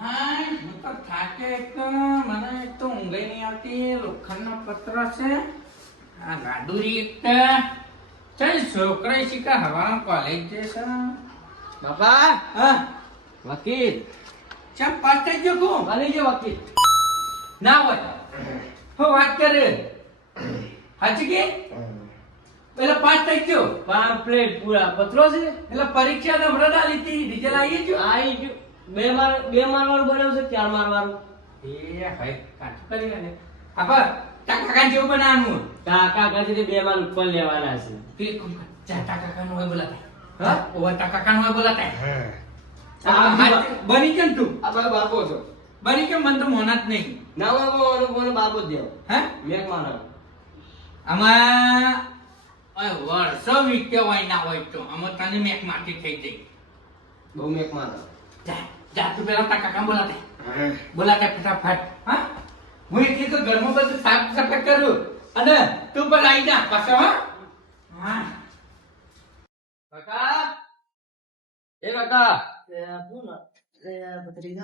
હા હું તો થાકે એક તો મને એક તો ઊંઘ નહીં આવતી લોખંડનો પત્ર છે આ ગાડુરી એક તો ચાલ છોકરા શીખા હવા કોલેજ જશે બાપા હા વકીલ ચમ પાસ થઈ ગયો કો બની ગયો વકીલ. ના હોય હું વાત કરે હાચી કે પેલા પાસ થઈ ગયો પામ્પલેટ પૂરા પત્રો છે. એટલે પરીક્ષા તો હમણાં આલી હતી રિઝલ્ટ આવી ગયું આઈ ગયું. બે માર વાળું બનાવ્યું છે 4 માર વાળું. એ ભાઈ કાચું કરી લે આપા કાકા જેવું બનાવવાનું કાકા કાકી 2 માર ઉપર લેવાના છે. તે ચાટા કાકાનું હોય બોલાતા હા ઓવા કાકાનું હોય બોલાતા બની કેમ તું આ ભાઈ બાપો છો. બની કેમ મન તો મોના જ નહીં ના કોનો બાપો જ દેવો. હે મેક મારો. આમાં ઓય વર્ષો વીત્યો હોય ના હોય તો આમાં તને મેક મારતી થઈ જઈ બહુ મેક મારો. જા જા તું પેલા તા કાકા બોલાતા ફટાફટ હા હું એટલી તો ઘરમાં બધું સાફ સફાઈ કરું અને તું પણ આવી જા પાછો હા કાકા એ કાકા કદી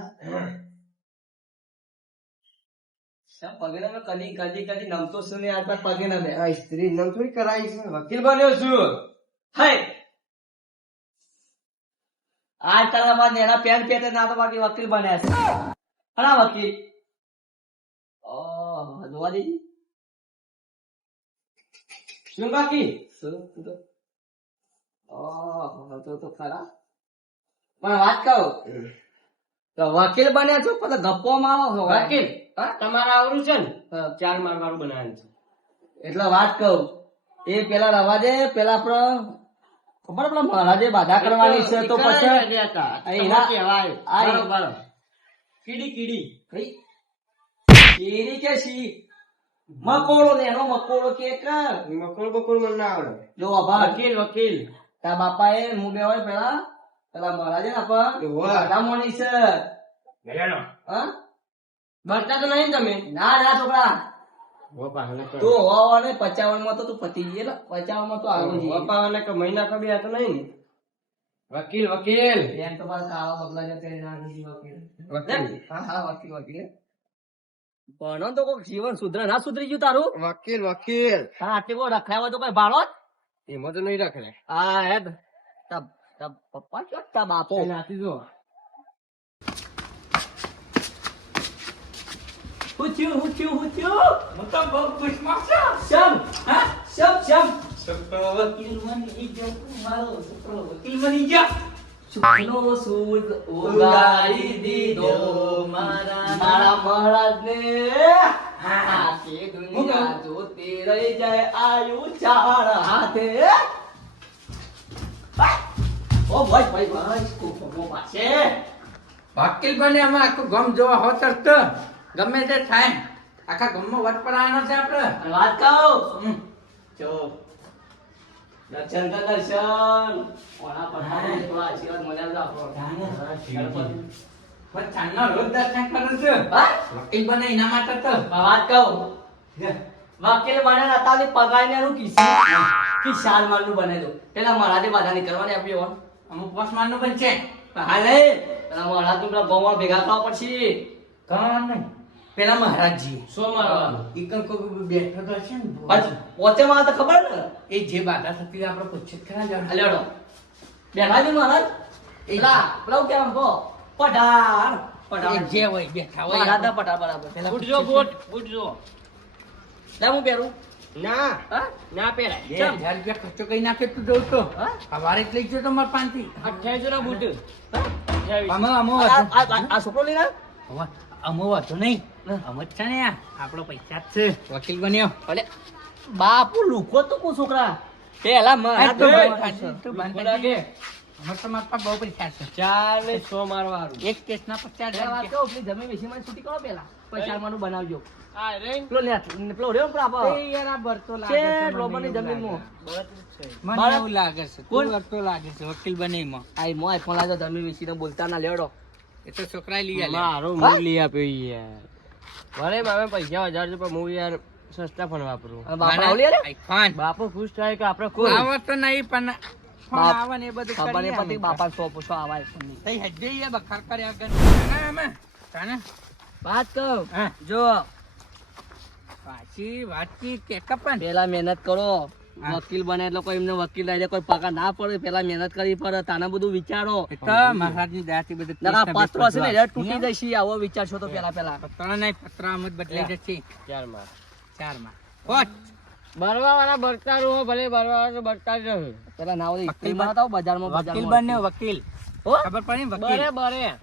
નમતો છું ને આજ પગે ના બે સ્ત્રી નમ થોડી કરાઈ છે. વકીલ બન્યો છું. હાય આજ તારા બાદ એના પેન પેટે ના તો બાકી વકીલ બન્યા છે. ખરા વકીલ જોવા દેજી શું બાકી શું તો ખરા પણ વાત કહું તો વકીલ બન્યા છો પછી ગપ્પો મારો છો વકીલ તમારા આવરું છે ને 4 માર વાળું બનાવ્યું છે એટલે વાત કહું એ પેલા રવા દે પેલા ખબર પેલા મહારાજે બાધા કરવાની છે તો પછી કીડી કીડી કે સી મકોડો ને એનો મકોડો કે મકોડો મને ના આવડે જો વકીલ તારા બાપા એ હું બે હોય પેલા મહારાજે ને બાધા મોની છે હા ભરતા તો નહીં તમે ના છોકરા તું હોવા ને 55 માં તો તું પતી ગયે ને 55 માં તો આવું જોઈએ મહિના કબી તો નહીં ને વકીલ એમ તો મારા કાળા બગલા જે કરી નાખી વકીલ હા વકીલ ભણો તો કોઈ જીવન સુધરે ના સુધરી ગયું તારું વકીલ હા આટલી કોઈ રખાયો તો કઈ ભાડો એમાં તો નહીં રખડે હા હેડ પપ્પા તા બાપો નાતી જો હું થયું હું તો બહુ ખુશમાં છું શમ વકીલ બની ગયો મારો વકીલ બની ગયો શુક્લો સૂદ ઉગાડી દીધો મારા મહારાજને આખી દુનિયા જોતી રહી જાય આયુ 4 હાથે ઓ ભાઈ ખૂબ પાછે વકીલ બને આમાં આખું ગમ જોવા હોત તો ગમે તે થાય આખા ગમમાં વટ પડાવવાનો છે આપણે વાત કહું જો દર્શન ઓલા પઠાણ થોડા આશીર્વાદ મળ્યા ચાંદનો રોજ દર્શન કરે છે વકીલ બને એના માટે તો વાત કહું વકીલ બને અત્યારે પગાર ને એનું કિસાન માલનું બને દો પેલા મહારાજે બાધા નહીં કરવાની આપી હોય અમુક પોસ્ટમાનનું પણ છે હાલે પેલા મહારાજ નું પેલા ગોવાળ ભેગા થવા પડશે કોણ નહીં પેલા મહારાજજી શું મારવાનું એકમ કોઈ બેઠો તો છે ને પોતે માં તો ખબર ને એ જે બાધા થતી આપણે પૂછે ખરા જાવ લેડો બેઠા છે મહારાજ પેલા કેમ કહો પઠાણ જે હોય બેઠા હોય મહારાજ ના પઠાણ બરાબર ઉઠજો ઉઠજો લે હું પહેરું ના પહેરાય 2000 રૂપિયા ખર્ચો કરી નાખે તું જવું તો સવારે જ લઈ ગયો તો મારા પાંચથી 28 ના બૂટ આ છોકરો લઈને અમો હતો નહીં અમો જ છે ને આપણો પૈસા જ છે વકીલ બન્યો અલે બાપુ લુકો તો કો છોકરા પેલા અમાર તો મારા પાસે બહુ પૈસા છે 4 ને 100 મારવાનું એક કેસના 50,000 વાત કહો પ્લીઝ જમીન વિશે માં છૂટી કરો પેલા 50 માનું બનાવજો પેલો રહ્યો પ્રાપા યાર આ બરતો છે લાગે છે લોબરની જમીનમાં મને એવું લાગે છે કોણ બરતો લાગે છે વકીલ બને એમાં આઈ મોય ફોન આજો જમીન વિશે બોલતા ના લેડો એ તો છોકરા લઈ આલે મારો મૂળ લઈ આપ્યો યાર ભલે મામે પૈસા 1000 રૂપિયા હું યાર સસ્તા ફોન વાપરું બાપા ઓલી રે આઈફોન બાપો ખુશ થાય કે આપણે કોઈ આવત તો નહીં પણ ફોન બાપ- આવે ને એ બધું ખબર કરીએ નહીં પડતી અમે. બાપા સો પૂછો આવાય ફોન નહીં. તઈ હજે એ બખાર કર્યા વગર. ના, અમે. તાને? વાત કહું હા. જો પાછી વાતચીત કે કપન. પેલા મહેનત કરો હા. વકીલ બને એટલે કોઈ એમને વકીલ લઈ જાય કોઈ પગાર ના પડે પેલા મહેનત કરવી પડે તાને બધું વિચારો એ તો મહારાજની દયાથી બધું નકા કેસના પત્રો છે ને બેસ એ તૂટી જશે આવો વિચારશો તો પેલા પત્ર નહીં, પત્ર આમ જ બદલાઈ જશે. 4 માં 4 માં. પોચ. બરવા વાળા બરતા રહો ભલે બરવા વાળા બરતા જ રહે પેલા ના ઓલી વકીલ સ્ત્રી બતાવો બજારમાં વકીલ બજારમાં બન્યો, વકીલ. હો? ખબર પડી ને? વકીલ.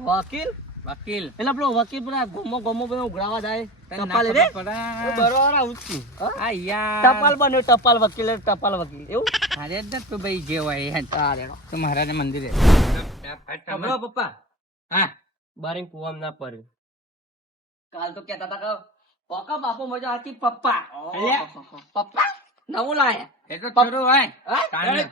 વકીલ વકીલ. એટલે પેલો વકીલ પેલા ગોમો બધો ઉઘરાવા જાય તને ટપાલ ના રે ખબર પડે? એ બરવા વાળા આવું જ છું. હા? આ યાર. ટપાલ બન્યો ટપાલ વકીલ એટલે ટપાલ વકીલ એવું અરે જ તું ભાઈ જે હોય એ. હા રેડો તો મહારાજ મંદિરે. પપ્પા હા. બારીંગ કુવામ ના પડ્યું કાલ તો કેતા હતા કે પપ્પા બાપુ મજા હતી પપ્પા અલ્યા. પપ્પા નવું લાયા એ તો ખરું હોય. હા? તાને.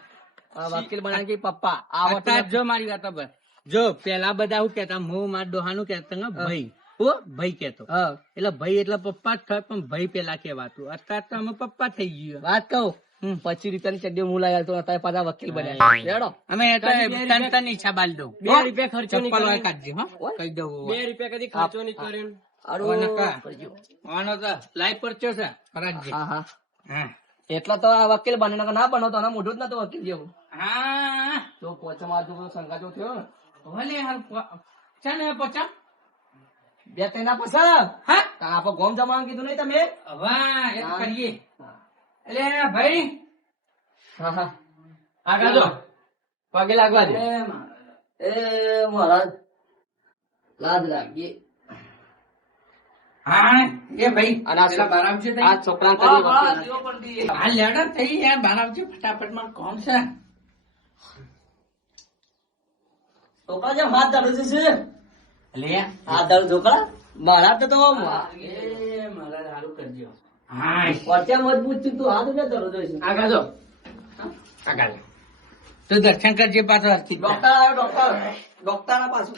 આ વકીલ બનાવી કે પપ્પા આ અત્યારે વખતે જો મારી વાત સાંભળ. જો પેલા બધા હું કેતા, હું મારા ડોહાનું કેતા ને ભાઈ. હું ભાઈ કેતો. હા એટલે ભાઈ એટલે પપ્પા જ થાય, પણ ભાઈ પેલા કેવાતું. અત્યારે તો અમે પપ્પા થઈ ગયું. વાત કહું હમ. 25 રૂપિયાની ચડ્ડી હું લાવ્યા તો અત્યારે પાછા વકીલ બન્યા રેડો અમે એ તો તન ઈચ્છા બાલ દઉં. 2 રૂપિયા ખર્ચો નહીં ચપ્પલ હોય કર્યો. કાઢજે, હો. ઓય. કહી દઉં. 2 રૂપિયા કદી ખર્ચો નહીં કર્યો ઓને કા. કરજો. આનો તો લાઈવ પરચો છે ફરાજી. હા હા હા. એટલા તો આ વકીલ બને ના બનો તો આના મોઢું જ નતો વકીલ જેવું હા. તો પોચો મારજો બધો સંગાજો થયો ને ભલે હાલ છે ને પચા. 2-3 ના પસંદ હા. આપો ગોમ જમાવાનું કીધું નહીં તમે વાહ, એ તો કરીએ. એટલે ભાઈ હા હા આગળ જો. પગે લાગવા દે એ મહારાજ લાજ લાગી હા એ ભાઈ અને આ પેલા બહાર આવજો તઈ. આ છોકરા કરી આ લેડર થઈ યાર, બહાર આવજો ફટાફટ. માં કોણ છે? છોકરા જેમ હાથ દાડો છે લે. હાથ દાડો છોકરા મારા તો એ મારા સારું કરજો. હા. પટ્યા મજબૂત છે તું હાથ દાડો છે આગળ જો. આગળ તું દર્શન કરજે પાછો હરખી. ડોક્ટર આવ્યો ડોક્ટર ના પાછું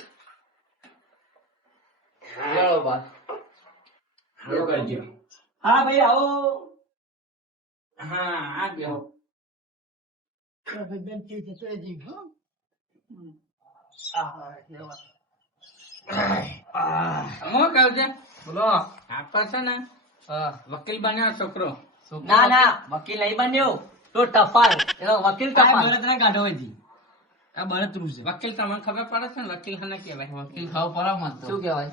બરોબર સારું કરજો. હા ભાઈ આવો હા આ ગયો. હું કહું છે? બોલો આપા છે ને વકીલ બન્યો છોકરો. ના ના વકીલ નહીં બન્યો તો ટપાલ એનો વકીલ ટપાલ બળતરા કાઢો હતી આ બળતરું છે વકીલ તમને ખબર પડે છે ને વકીલ હને કહેવાય? વકીલ ખાવ પરા મત શું કહેવાય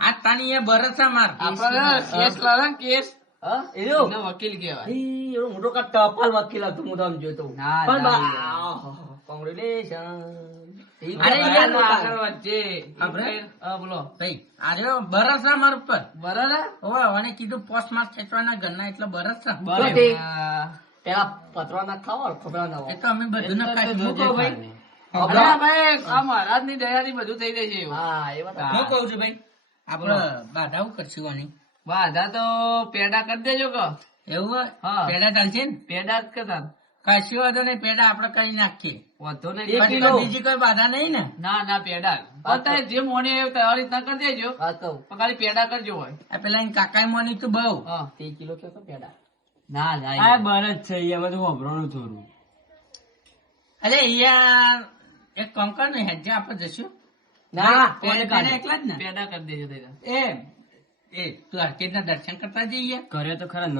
આ તાની એ બરસ છે માર. કેસ લાવે કેસ. હા એનો વકીલ કહેવાય. એનો મોટો કા ટપાલ વકીલ હતું હું તો આમ જોતો કોંગ્રેચ્યુલેશન અરે યાર આગળ વધજે. આપણે બોલો ભાઈ આર્યો બરસ છે માર ઉપર. બરસ? ઓય મને કીધું પોસ્ટ માર્ક ખેંચવાના ઘરના એટલે બરસ છે. પેલા પત્રો ના ખાવા ખબર ના એ તો અમે બધું નખાશું. મહારાજ ની દયાથી બધું થઈ જશે હા એ વાત હું કહું છું ભાઈ, આપડે બાધા હું કરશું આની? બાધા તો પેડા કરી દેજો કે એવું હોય? હા. પેડા ચાલશે ને? પેડા જ કરતા કશું વાંધો નહીં, પેડા આપડે કરી નાખીએ. વાંધો પછી તો બીજી કોઈ બાધા નહીં ને? ના ના પેડા બતાય જે મોને તૈયારી રીતના કરી દેજો પણ ખાલી પેડા કરજો હોય આ પેલા એની કાકાએ મોની તું બહુ. 3 કિલો કે પેડા ના ના આ બરજ છે એ બધું વાપરવાનું થોડું અરે યાર એક કામ કર ને, હેજે આપણે જશું. ના પેડા એકલા જ ને? પેડા કરી દેજો એ તું હરકેતના દર્શન કરતા જઈએ. કરે તો ખરા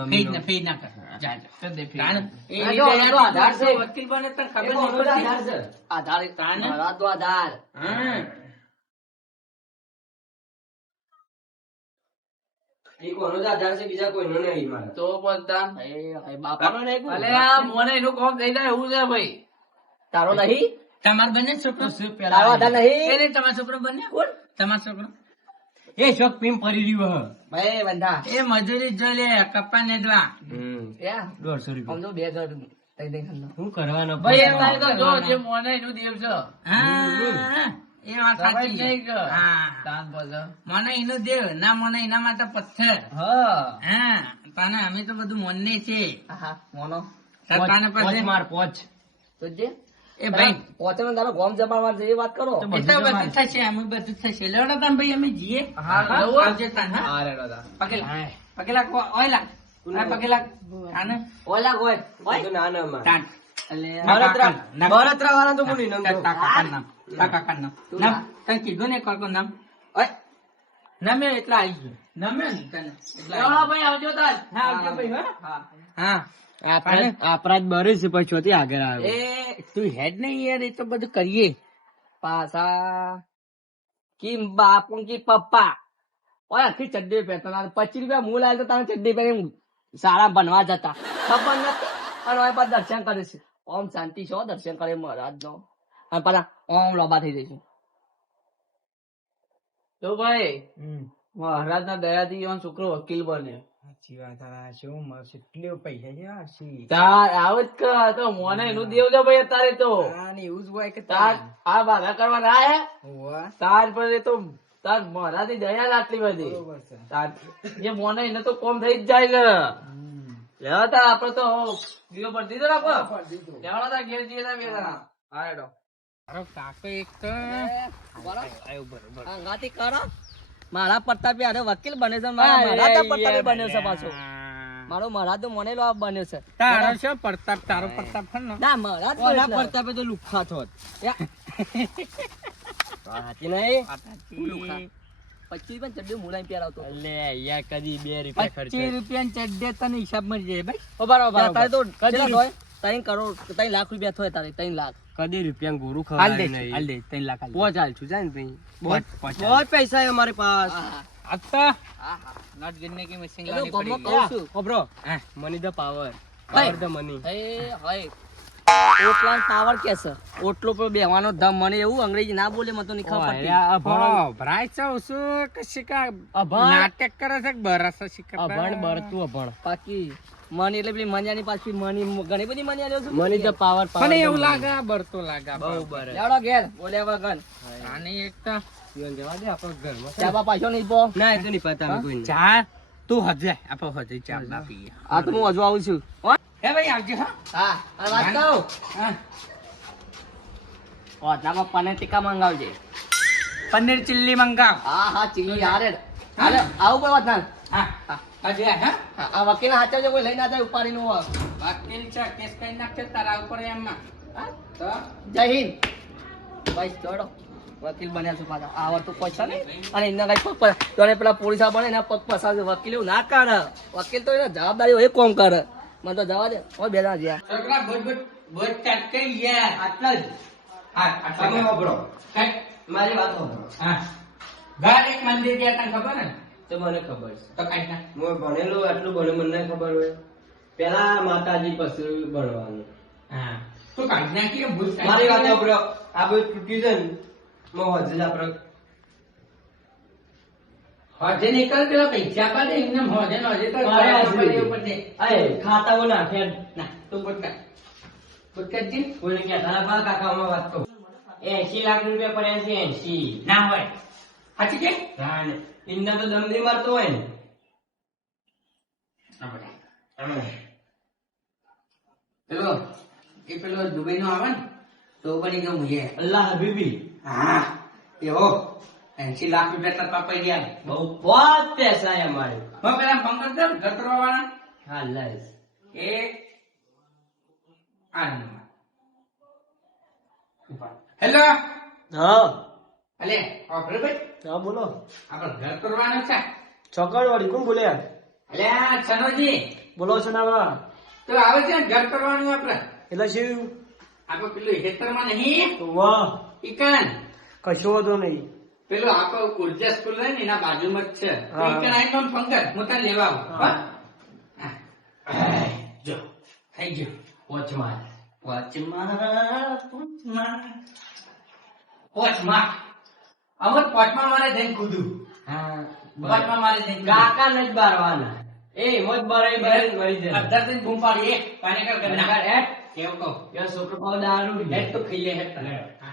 ફેર ના કર. જા, જા. તાણ, એ આ રીતે જો આધાર છે. વકીલ બને તને ખબર નહીં પડતી. આધાર તાને? આધાર હા. બીજા કોઈનો નહીં મારે તો બધા બાપાનો નહીં અલે આ મોને એનું કોમ દઈ દે એવું છે ભાઈ તારો નહીં તમાર બને છોકરો? તારો આધાર નહીં એ તમારો છોકરો બને? કોણ તમારો છોકરો? એ શોક પીમ પડી રહ્યો ભાઈ બંધા એ મજૂરી જ જોઈ લે, કપ્પા નેદવા. 150 રૂપિયા સમજો 2 ઘર શું કરવાનો ભાઈ અત્યારે તો જો જે મોને એનું દેવ છે હા, એ વાત સાચી છે. હા. દાન બોલો મને એનું દેવ ના, મને એના માટે પથ્થર. હા, તને અમે તો બધું મોને છે. હા મોનો તને પાસે પોચ તો જે એ ભાઈ પોતે તારો ગોમ જમાડવા છે એ વાત કરો એ તો બધું થશે, અમે બધું થશે. લેવડો તમે ભાઈ અમે જઈએ. આવજે તાન, હા? હા રેડો દા પગે લાગ. પગે લાગ, ઓય લાગ. આ પગે લાગ. તાને? ઓલા ગોય તો ના ના માં તાન. બળતરા વાળા તો બોલી નામ તારા કાકાનું નામ. તારા કાકાનું નામ. નામ. તને કીધું ને કાકાનું નામ. નમે એટલા આવી ગયું. નમે ને તને. એટલા આવી ભાઈ આવજો તાર. ગયું. હા, આવજો ભાઈ, હો. હા. આપણા જ બરે છે પછી ચોથી આગળ આવે એ તું હેડ નહીં યાર, એ તો બધું કરીએ. પાછા કી બાપુ કી પપ્પા ઓય આખી ચડ્ડી પહેરતા 25 રૂપિયા મૂળ આવ્યો તો તારે ચડ્ડી પહેરી સારા બનવા જતા ખબર નથી. અને ઓય પાછા દર્શન કરે છે. ઓમ શાંતિ છો દર્શન કરે મહારાજ નો. અને પાછા ઓમ લોબા થઈ જઈશું. તો ભાઈ મહારાજ ના દયાથી એવો છોકરો વકીલ બને. સાચી વાત. આ શું મળશે? કેટલો પૈસા છે આ શી? તાર આવ જ કર તો મોને એનું દેવ છે ભાઈ અત્યારે તો. આ ને એવું જ હોય કે તાર આ બાધા કરવા ના હે હોવા. તાર પર એ તો તાર મહારાજ ની દયા જ આટલી બધી. બરોબર છે. તાર જે મોને એને તો કોમ થઈ જ જાય છે. લેવા તાર આપડે તો દીવો પર દીધો ને આપડે લેવાના તાર ઘેર જઈએ તાર બે જણા. હા હેડો. મારો કાકો એક તો ગાતી કરો મારા પ્રતાપે અરે વકીલ બને છે. મારા મહારાજ પ્રતાપે બન્યો છે પાછો. મારો મહારાજ તો મને લો બન્યો છે. તારો શું પ્રતાપ? તારો પ્રતાપ છે ને? ના મહારાજ ઓલા પ્રતાપ પ્રતાપે તો લુખ્ખા થોત સાચી નહીં. 25 પણ ચડ્ડી મુલાઈ પહેરાવતો. લે યાર કદી 2 રૂપિયા ખર્ચ 25 રૂપિયા ચડ્ડે તને હિસાબ મળી જાય ભાઈ. ઓ બરાબર તારે તો કદી કેટલા થાય? 3 કરોડ 3 લાખ રૂપિયા થાય તારે 3 લાખ. કદી રૂપિયા ગુરુ હાલ દે, ખવાય હાલ નહીં દે, 3 લાખ હાલ દે. પહોંચ હાલ છું જાય ને ભાઈ પહોંચ હાલ. बहुत पैसा है हमारे पास अब तो नॉट गिनने की मशीन એટલે लानी ગમો पड़ेगी. કહું છું. ओ ब्रो हाँ. मनी द पावर भाई. पावर द मनी એ હોય ઓટલા પાવર કે છે ઓટલો પર બેવાનો ધમ મને એવું અંગ્રેજી ના બોલે મને તો નહીં ખબર પડતી. ઓ, ભરાય છે ઓછું કે શીખા? અભણ. નાટક કરે છે કે બરાસો શીખા? અભણ બરતું અભણ બાકી મની એટલે પેલી મનિયાની પાછી મની ઘણી બધી મની આલ્યો છું. મની દ પાવર મને એવું લાગે આ બરતો લાગે આ બહુ બરતો. બરે લેવડો ઘેર બોલ્યા વગર આને એક તો જીવન જવા દે આપણો ઘરમાં ચા બા પાછો નહીં પો. ના એ તો નહીં પતા અમે કોઈ નહીં ચા તું હજે આપણે હજે ચા ના પીએ. આ તો હું હજુ આવું છું. હો? હે ભાઈ આવજે. હા હા આ વાત કહું હા. ઓટલામાં પનીર ટીકા મંગાવજે. પનીર ચિલ્લી મંગાવ. હા હા ચીલી હારે હાલે આવું કોઈ વાત ના. હા હજે. હા આ વકીલ હાચે જો કોઈ લઈ ના જાય ઉપાડીને હો. વકીલ છે કેસ કઈ નાખે તારા ઉપર એમાં. હા? તો જય હિન્દ ભાઈ ચોડો વકીલ બન્યા છું પાછા આવડતું પૈસા નહીં અને એના કઈ પગ તને પેલા પોલીસ બને એના પગ પસાર વકીલ એવું ના કરે. વકીલ તો એને જવાબદારી હોય એ કોમ કરે. મને તો જવા દે હોય બે જણા જ્યાં છોકરા બોજ કાટ કે યાર. આટલા જ હા આટલા તમે વાપરો. કઈ મારી વાત સાંભળો હા ઘર એક મંદિર ગયા તને ખબર ને? તો મને ખબર છે તો કાઈ ના. હું ભણેલો આટલું ભણે મને નહીં ખબર હોય પેલા માતાજી પછી ભણવાનું હા તું કાઢી નાખી ભૂલ કાઢી મારી વાત નાખી. સાંભળો આ બધું તૂટ્યું છે ને હું હજુ જ આપણે હજે નીકળ પેલા પૈસા પાડે એમને હજે ને હજે તો મારે આ પડે ઉપર દે. ખાતાઓ નાખ્યા ના તું બોલ કાઢ. બોલ કાઢજે. કોઈને કહેતા ના પા કાકામાં વાત કહું 80 લાખ રૂપિયા પડ્યા છે 80 ના હોય સાચી કે? ઇન્ના તો દમ નહીં મારતો હોય ને હા, બધા. આમાં. પેલો એ પેલો દુબઈ નો આવે ને તો બની ગયો મુજે. અલ્લાહ હબીબી હા એવો 80 લાખ રૂપિયા તાર પાપા ગયા. बहुत पैसा है हमारे હું પેલા પંકજ દે ઘર કરવા વાળા हाँ अल्लाह એ આ નંબર. હેલો हाँ અલે ઓફર ભાઈ हाँ बोलो આપણે ઘર કરવાનું છે. ચોકડવાળી કોણ બોલે અલે આ સનોજી બોલો છો ના તો આવે છે ને ઘર કરવાનું આપણે. એટલે શું આપણે પેલું હેતરમાં નહીં વાહ ઈકન કશો વાંધો નહીં પેલું આપણો ઉર્જા સ્કૂલ રહે ને એના બાજુમાં જ છે. તો હા. ઈકન આવીને મને પંકજ હું તને લેવા આવું. હા? હા. જો થઈ ગયું. વોચમાં પોચમાં અમર પોચમાં મારે જઈને કૂદું. હા પોચમાં મારે જઈને કૂદું. કાકા નથી બારવાના એ મોજ બારાઈ બારાઈ મરી જાય અડધા દિન બૂમ પાડી એક પાણી કર કરી નાખ. હેટ કેવું કહું યા છોકરો પાવ દારૂ હેટ તો ખાઈ લે હેટ તને. હા.